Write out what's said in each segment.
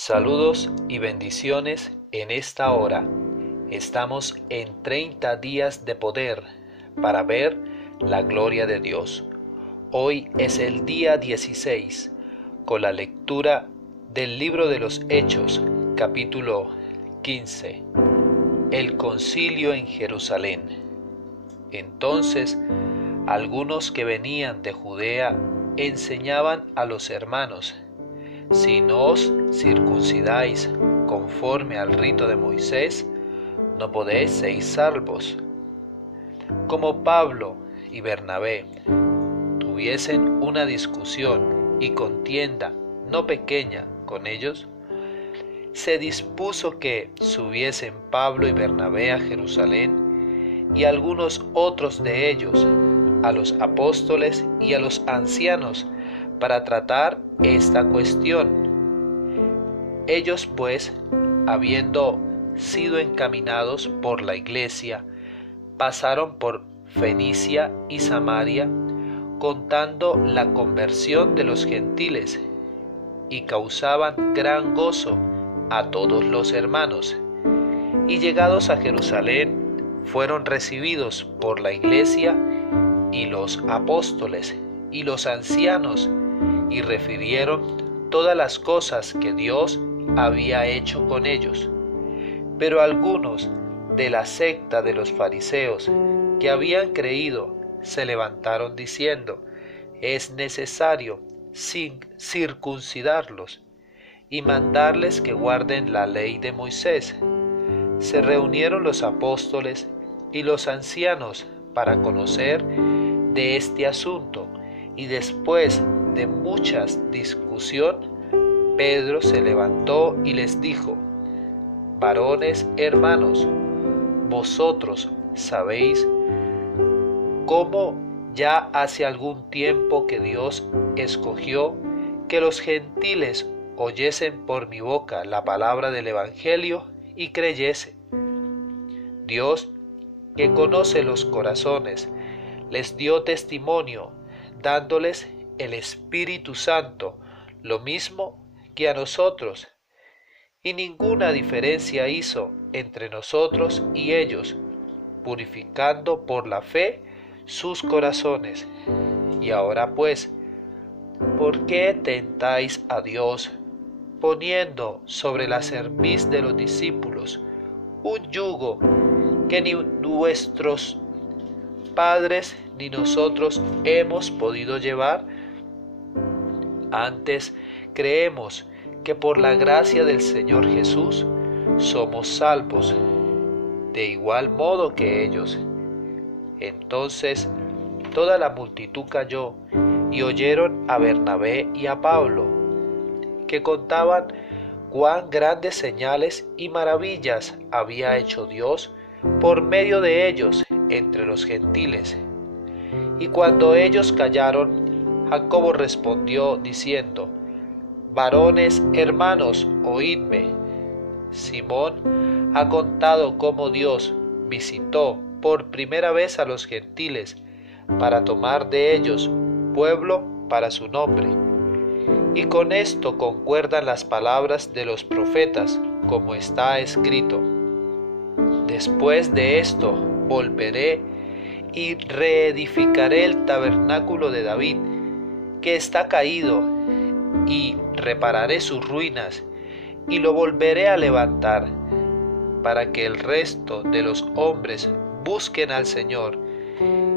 Saludos y bendiciones en esta hora. Estamos en 30 días de poder para ver la gloria de Dios. Hoy es el día 16 con la lectura del libro de los Hechos, capítulo 15. El concilio en Jerusalén. Entonces, algunos que venían de Judea enseñaban a los hermanos: si no os circuncidáis conforme al rito de Moisés, no podéis ser salvos. Como Pablo y Bernabé tuviesen una discusión y contienda no pequeña con ellos, se dispuso que subiesen Pablo y Bernabé a Jerusalén y algunos otros de ellos a los apóstoles y a los ancianos para tratar esta cuestión. Ellos pues, habiendo sido encaminados por la iglesia, pasaron por Fenicia y Samaria, contando la conversión de los gentiles, y causaban gran gozo a todos los hermanos. Y llegados a Jerusalén, fueron recibidos por la iglesia y los apóstoles y los ancianos, y refirieron todas las cosas que Dios había hecho con ellos. Pero algunos de la secta de los fariseos que habían creído se levantaron diciendo: es necesario circuncidarlos y mandarles que guarden la ley de Moisés. Se reunieron los apóstoles y los ancianos para conocer de este asunto, y después de mucha discusión, Pedro se levantó y les dijo: varones hermanos, vosotros sabéis cómo ya hace algún tiempo que Dios escogió que los gentiles oyesen por mi boca la palabra del Evangelio y creyesen. Dios, que conoce los corazones, les dio testimonio, dándoles el Espíritu Santo, lo mismo que a nosotros, y ninguna diferencia hizo entre nosotros y ellos, purificando por la fe sus corazones. Y ahora pues, ¿por qué tentáis a Dios, poniendo sobre la cerviz de los discípulos un yugo que ni nuestros padres ni nosotros hemos podido llevar? Antes creemos que por la gracia del Señor Jesús somos salvos, de igual modo que ellos. Entonces toda la multitud calló y oyeron a Bernabé y a Pablo, que contaban cuán grandes señales y maravillas había hecho Dios por medio de ellos entre los gentiles. Y cuando ellos callaron, Jacobo respondió diciendo: varones hermanos, oídme. Simón ha contado cómo Dios visitó por primera vez a los gentiles para tomar de ellos pueblo para su nombre. Y con esto concuerdan las palabras de los profetas, como está escrito: después de esto volveré y reedificaré el tabernáculo de David, que está caído, y repararé sus ruinas, y lo volveré a levantar, para que el resto de los hombres busquen al Señor,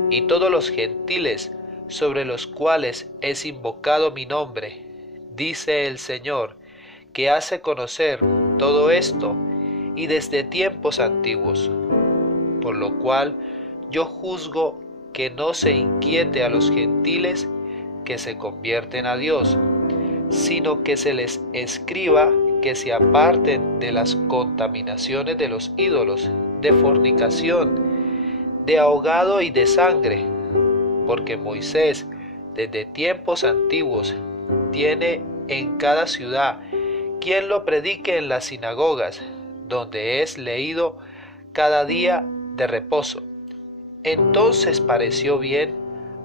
y todos los gentiles sobre los cuales es invocado mi nombre, dice el Señor, que hace conocer todo esto, y desde tiempos antiguos. Por lo cual yo juzgo que no se inquiete a los gentiles que se convierten a Dios, sino que se les escriba que se aparten de las contaminaciones de los ídolos, de fornicación, de ahogado y de sangre, porque Moisés desde tiempos antiguos tiene en cada ciudad quien lo predique en las sinagogas, donde es leído cada día de reposo. Entonces pareció bien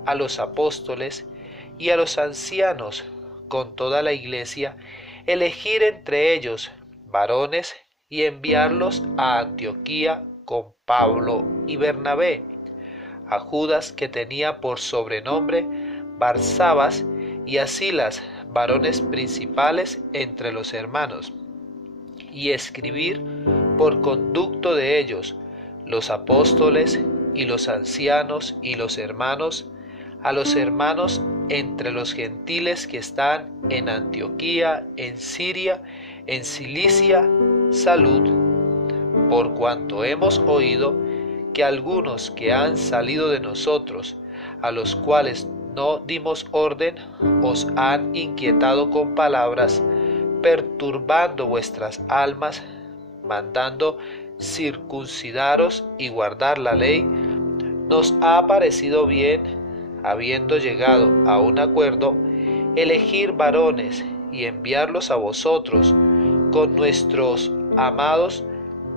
a los apóstoles y a los ancianos con toda la iglesia elegir entre ellos varones y enviarlos a Antioquía con Pablo y Bernabé, a Judas, que tenía por sobrenombre Barsabas, y a Silas, varones principales entre los hermanos, y escribir por conducto de ellos, los apóstoles y los ancianos y los hermanos, a los hermanos entre los gentiles que están en Antioquía, en Siria, en Cilicia, salud, por cuanto hemos oído que algunos que han salido de nosotros, a los cuales no dimos orden, os han inquietado con palabras, perturbando vuestras almas, mandando circuncidaros y guardar la ley. Nos ha parecido bien, habiendo llegado a un acuerdo, elegir varones y enviarlos a vosotros con nuestros amados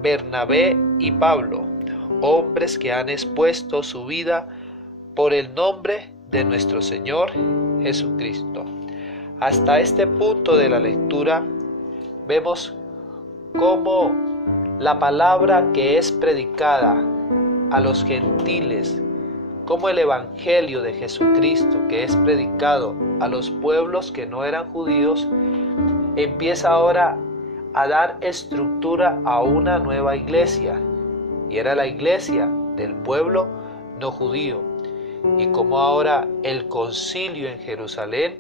Bernabé y Pablo, hombres que han expuesto su vida por el nombre de nuestro Señor Jesucristo. Hasta este punto de la lectura vemos cómo la palabra que es predicada a los gentiles, como el evangelio de Jesucristo que es predicado a los pueblos que no eran judíos, empieza ahora a dar estructura a una nueva iglesia, y era la iglesia del pueblo no judío, y como ahora el concilio en Jerusalén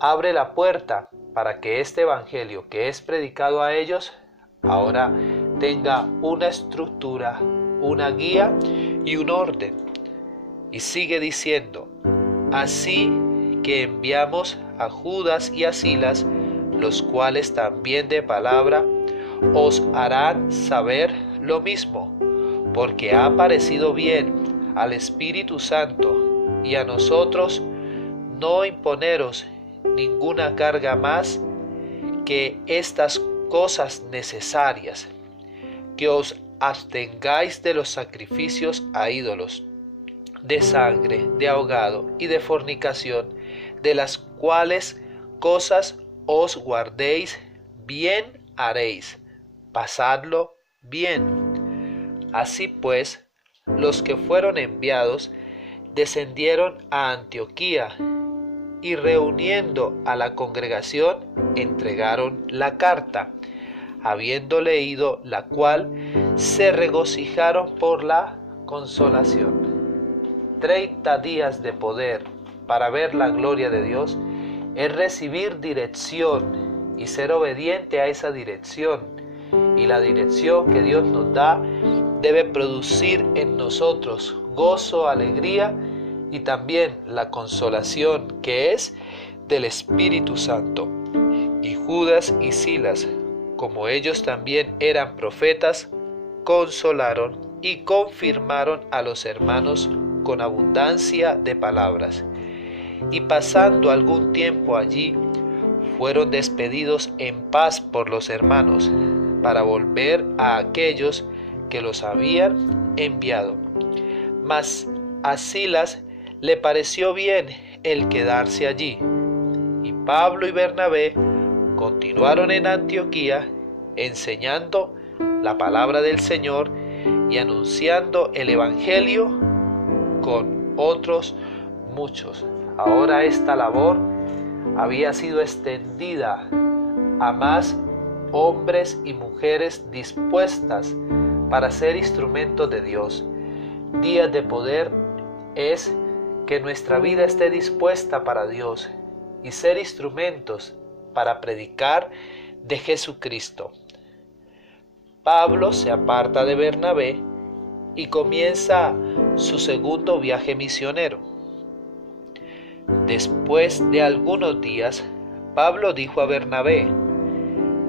abre la puerta para que este evangelio que es predicado a ellos ahora tenga una estructura, una guía y un orden. Y sigue diciendo: así que enviamos a Judas y a Silas, los cuales también de palabra os harán saber lo mismo, porque ha parecido bien al Espíritu Santo y a nosotros no imponeros ninguna carga más que estas cosas necesarias, que os abstengáis de los sacrificios a ídolos, de sangre, de ahogado y de fornicación, de las cuales cosas os guardéis, bien haréis, pasadlo bien. Así pues, los que fueron enviados descendieron a Antioquía y, reuniendo a la congregación, entregaron la carta, habiendo leído la cual, se regocijaron por la consolación. 30 días de poder para ver la gloria de Dios es recibir dirección y ser obediente a esa dirección. Y la dirección que Dios nos da debe producir en nosotros gozo, alegría y también la consolación que es del Espíritu Santo. Y Judas y Silas, como ellos también eran profetas, consolaron y confirmaron a los hermanos con abundancia de palabras. Y pasando algún tiempo allí, fueron despedidos en paz por los hermanos, para volver a aquellos que los habían enviado. Mas a Silas le pareció bien el quedarse allí, y Pablo y Bernabé continuaron en Antioquía, enseñando la palabra del Señor y anunciando el evangelio con otros muchos. Ahora esta labor había sido extendida a más hombres y mujeres dispuestas para ser instrumentos de Dios. Días de poder es que nuestra vida esté dispuesta para Dios y ser instrumentos para predicar de Jesucristo. Pablo se aparta de Bernabé y comienza su segundo viaje misionero. Después de algunos días, Pablo dijo a Bernabé: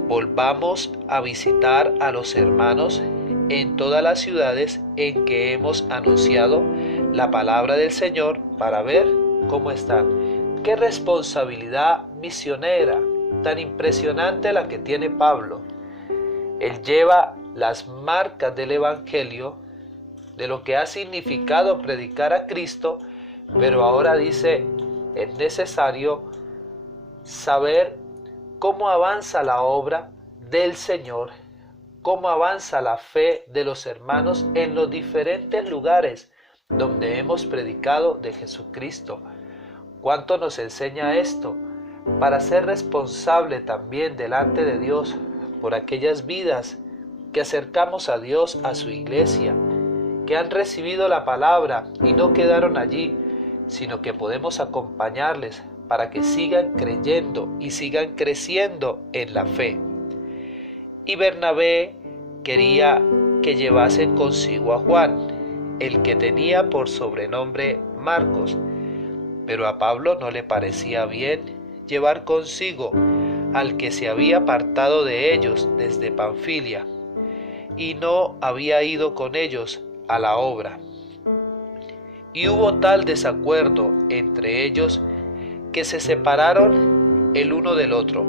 volvamos a visitar a los hermanos en todas las ciudades en que hemos anunciado la palabra del Señor para ver cómo están. Qué responsabilidad misionera tan impresionante la que tiene Pablo. Él lleva las marcas del evangelio, de lo que ha significado predicar a Cristo, pero ahora dice: es necesario saber cómo avanza la obra del Señor, cómo avanza la fe de los hermanos en los diferentes lugares donde hemos predicado de Jesucristo. ¿Cuánto nos enseña esto? Para ser responsable también delante de Dios por aquellas vidas que acercamos a Dios, a su iglesia, que han recibido la palabra y no quedaron allí, sino que podemos acompañarles para que sigan creyendo y sigan creciendo en la fe. Y Bernabé quería que llevasen consigo a Juan, el que tenía por sobrenombre Marcos, pero a Pablo no le parecía bien llevar consigo al que se había apartado de ellos desde Panfilia y no había ido con ellos a la obra. Y hubo tal desacuerdo entre ellos que se separaron el uno del otro.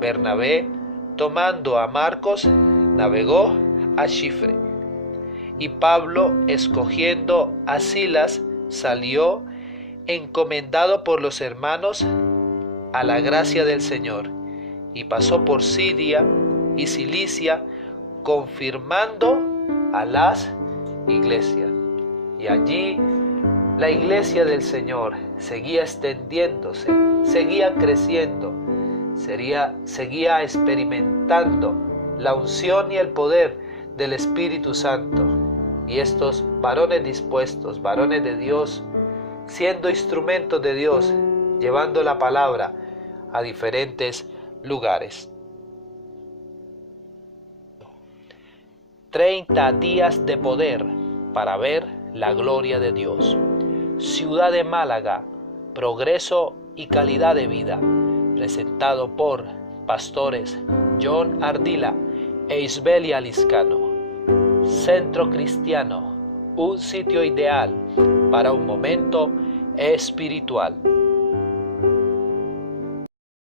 Bernabé, tomando a Marcos, navegó a Chifre, y Pablo, escogiendo a Silas, salió encomendado por los hermanos a la gracia del Señor, y pasó por Siria y Cilicia, confirmando a las iglesias. Y allí la iglesia del Señor seguía extendiéndose, seguía creciendo, seguía experimentando la unción y el poder del Espíritu Santo. Y estos varones dispuestos, varones de Dios, siendo instrumentos de Dios, llevando la palabra a diferentes lugares. 30 días de poder para ver la gloria de Dios. Ciudad de Málaga, progreso y calidad de vida. Presentado por pastores John Ardila e Isbelia Liscano. Centro Cristiano, un sitio ideal para un momento espiritual.